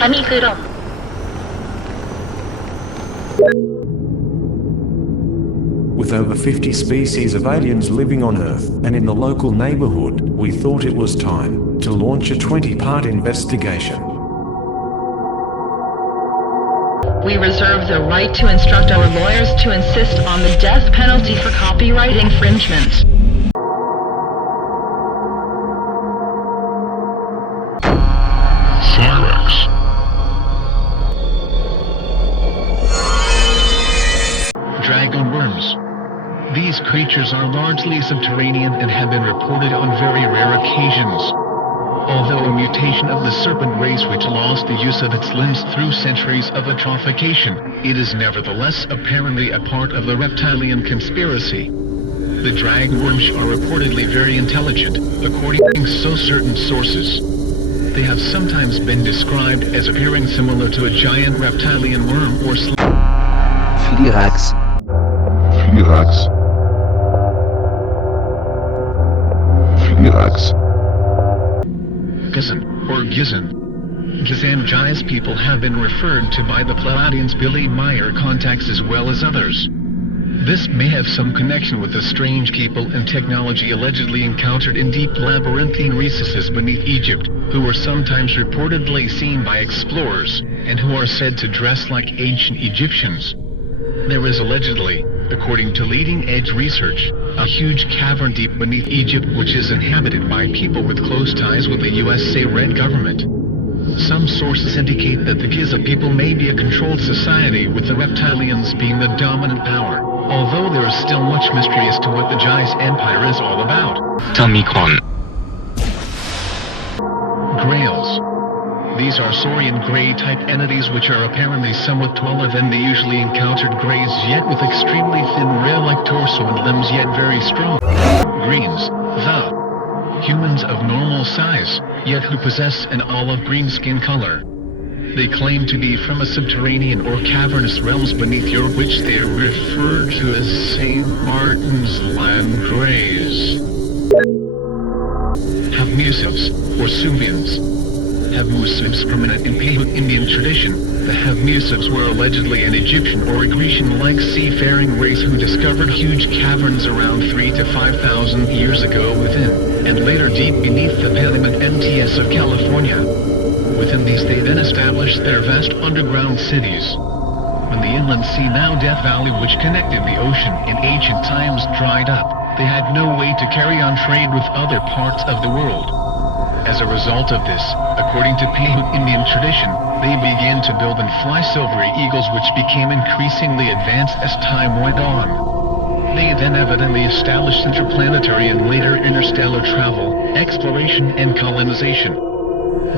และนี่คือลม With over 50 species of aliens living on Earth and in the local neighborhood, we thought it was time to launch a 20-part investigation. We reserve the right to instruct our lawyers to insist on the death penalty for copyright infringement. SATYRS. Dragonworms. These creatures are largely subterranean and have been reported on very rare occasions. Although a mutation of the serpent race which lost the use of its limbs through centuries of atrophication, it is nevertheless apparently a part of the reptilian conspiracy. The dragonworms are reportedly very intelligent, according to certain sources. They have sometimes been described as appearing similar to a giant reptilian worm or LYRAN. GIZAN, or GIZAN. GIZAN Giz people have been referred to by the Pleiadians' Billy Meyer contacts as well as others. This may have some connection with the strange people and technology allegedly encountered in deep labyrinthine recesses beneath Egypt, who were sometimes reportedly seen by explorers, and who are said to dress like ancient Egyptians. There is allegedly, according to leading-edge research, a huge cavern deep beneath Egypt which is inhabited by people with close ties with the USA Red government. Some sources indicate that the GIZAN people may be a controlled society with the reptilians being the dominant power, although there is still much mystery as to what the Giz Empire is all about. Grails. These are saurian gray-type entities which are apparently somewhat taller than the usually encountered grays, yet with extremely thin rail-like torso and limbs yet very strong. Greens. The humans of normal size, yet who possess an olive-green skin color. They claim to be from a subterranean or cavernous realms beneath Europe which they refer to as St. Martin's Land Greys. HAV-MUSUVS, or Suvians. HAV-MUSUVS prominent in Indian tradition. The HAV-MUSUVS were allegedly an Egyptian or a Grecian-like seafaring race who discovered huge caverns around 3,000 to 5,000 years ago within, and later deep beneath the Panamint NTS of California. Within these they then established their vast underground cities. When the inland sea, now Death Valley, which connected the ocean in ancient times, dried up, they had no way to carry on trade with other parts of the world. As a result of this, according to Indian tradition, they began to build and fly silvery eagles which became increasingly advanced as time went on. They then evidently established interplanetary and later interstellar travel, exploration and colonization.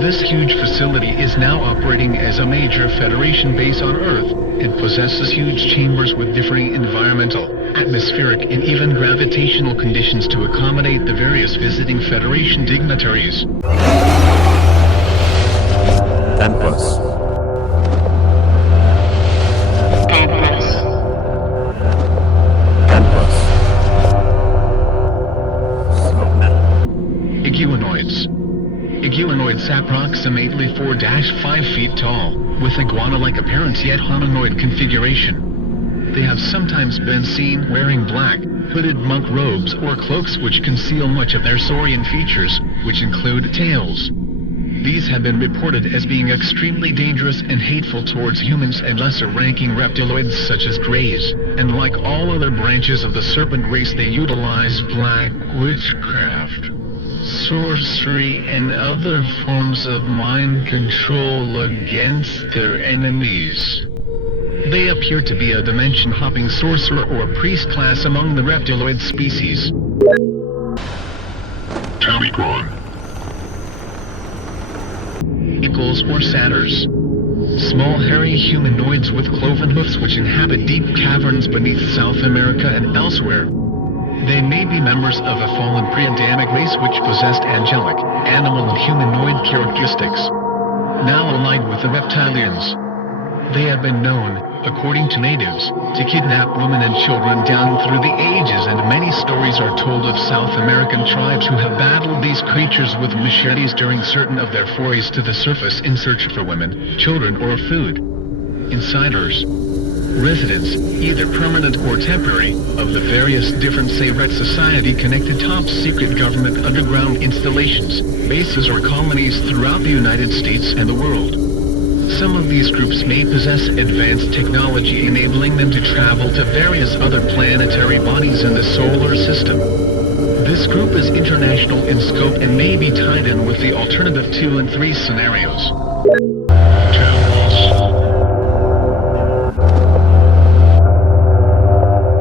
This huge facility is now operating as a major Federation base on Earth. It possesses huge chambers with differing environmental, atmospheric and even gravitational conditions to accommodate the various visiting Federation dignitaries. Tempus. IGUANOIDS. IGUANOIDS approximately 4-5 feet tall, with iguana-like appearance yet hominoid configuration. They have sometimes been seen wearing black, hooded monk robes or cloaks which conceal much of their saurian features, which include tails. These have been reported as being extremely dangerous and hateful towards humans and lesser-ranking reptiloids such as greys, and like all other branches of the serpent race they utilize black witchcraft, sorcery and other forms of mind control against their enemies. They appear to be a dimension-hopping sorcerer or priest class among the reptiloid species. IKELS or SATYRS. Small hairy humanoids with cloven hoofs which inhabit deep caverns beneath South America and elsewhere. They may be members of a fallen pre-Adamic race which possessed angelic, animal and humanoid characteristics. Now allied with the reptilians. They have been known, according to natives, to kidnap women and children down through the ages, and many stories are told of South American tribes who have battled these creatures with machetes during certain of their forays to the surface in search for women, children or food. Insiders, residents, either permanent or temporary, of the various different secret society-connected top-secret government underground installations, bases or colonies throughout the United States and the world. Some of these groups may possess advanced technology enabling them to travel to various other planetary bodies in the solar system. This group is international in scope and may be tied in with the alternative 2 and 3 scenarios.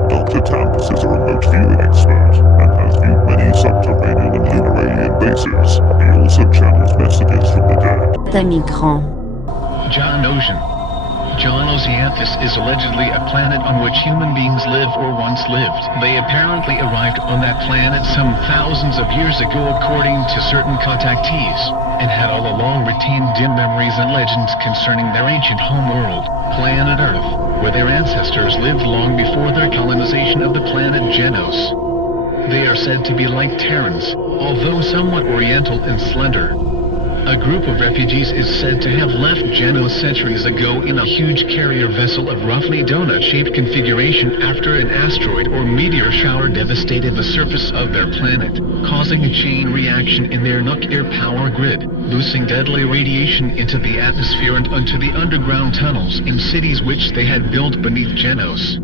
Dr. Tampus is a remote viewing expert and has viewed many subterranean and lunar alien bases. He also channels messages from the dead. JANOSIANH is allegedly a planet on which human beings live or once lived. They apparently arrived on that planet some thousands of years ago according to certain contactees, and had all along retained dim memories and legends concerning their ancient home world, planet Earth, where their ancestors lived long before their colonization of the planet Janos. They are said to be like Terrans, although somewhat oriental and slender. A group of refugees is said to have left Janos centuries ago in a huge carrier vessel of roughly donut-shaped configuration after an asteroid or meteor shower devastated the surface of their planet, causing a chain reaction in their nuclear power grid, loosing deadly radiation into the atmosphere and onto the underground tunnels in cities which they had built beneath Janos.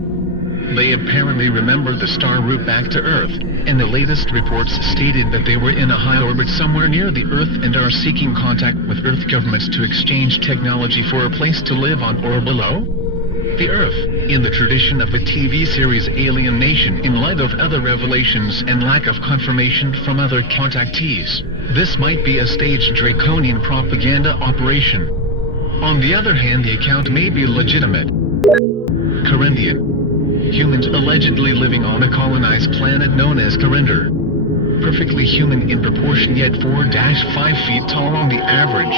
They apparently remember the star route back to Earth, and the latest reports stated that they were in a high orbit somewhere near the Earth and are seeking contact with Earth governments to exchange technology for a place to live on or below the Earth, in the tradition of the TV series Alien Nation. In light of other revelations and lack of confirmation from other contactees, this might be a staged draconian propaganda operation. On the other hand, the account may be legitimate. Korendian. Humans allegedly living on a colonized planet known as Korendor. Perfectly human in proportion, yet 4-5 feet tall on the average.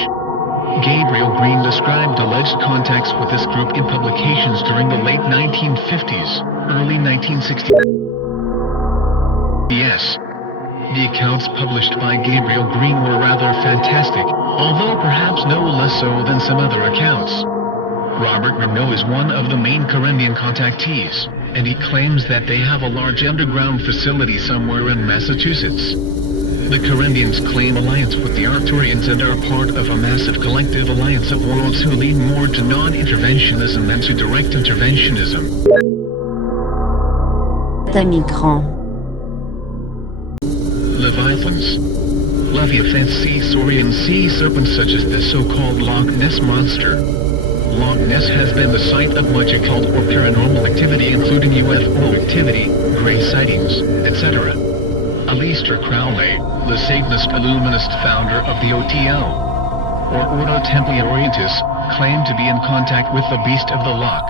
Gabriel Green described alleged contacts with this group in publications during the late 1950s, early 1960s. Yes. The accounts published by Gabriel Green were rather fantastic, although perhaps no less so than some other accounts. Robert Renault is one of the main Korendian contactees, and he claims that they have a large underground facility somewhere in Massachusetts. The Korendians claim alliance with the Arcturians and are part of a massive collective alliance of worlds who lean more to non-interventionism than to direct interventionism. Leviathans. Leviathans, sea saurian sea serpents such as the so-called Loch Ness Monster. Loch Ness has been the site of much occult or paranormal activity, including UFO activity, gray sightings, etc. Aleister Crowley, the Satanist Illuminist founder of the OTO, or Ordo Templi Orientis, claimed to be in contact with the beast of the loch.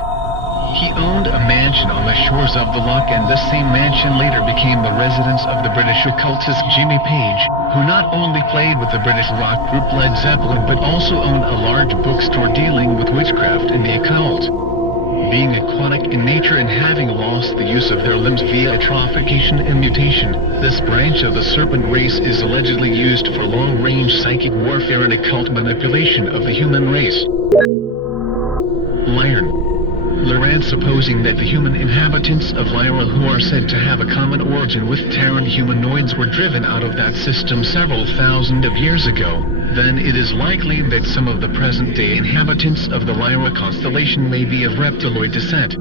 He owned a mansion on the shores of the loch, and this same mansion later became the residence of the British occultist Jimmy Page, who not only played with the British rock group Led Zeppelin but also owned a large bookstore dealing with witchcraft and the occult. Being aquatic in nature and having lost the use of their limbs via atrophication and mutation, this branch of the serpent race is allegedly used for long-range psychic warfare and occult manipulation of the human race. LYRAN. LYRAN, supposing that the human inhabitants of Lyra, who are said to have a common origin with Terran humanoids, were driven out of that system several thousand of years ago, then it is likely that some of the present-day inhabitants of the Lyra constellation may be of reptiloid descent.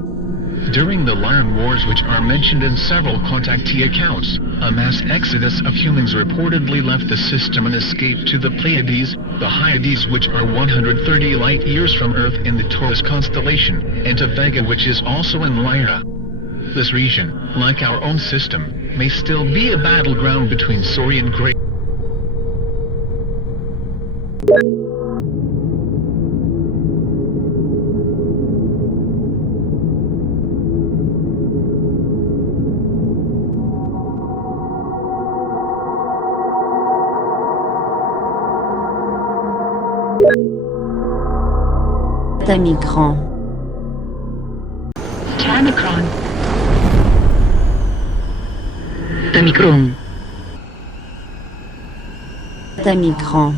During the Lyran Wars, which are mentioned in several contactee accounts, a mass exodus of humans reportedly left the system and escaped to the Pleiades, the Hyades, which are 130 light-years from Earth in the Taurus constellation, and to Vega, which is also in Lyra. This region, like our own system, may still be a battleground between Saurian Grey. Migrant. Omicron. Omicron. Omicron.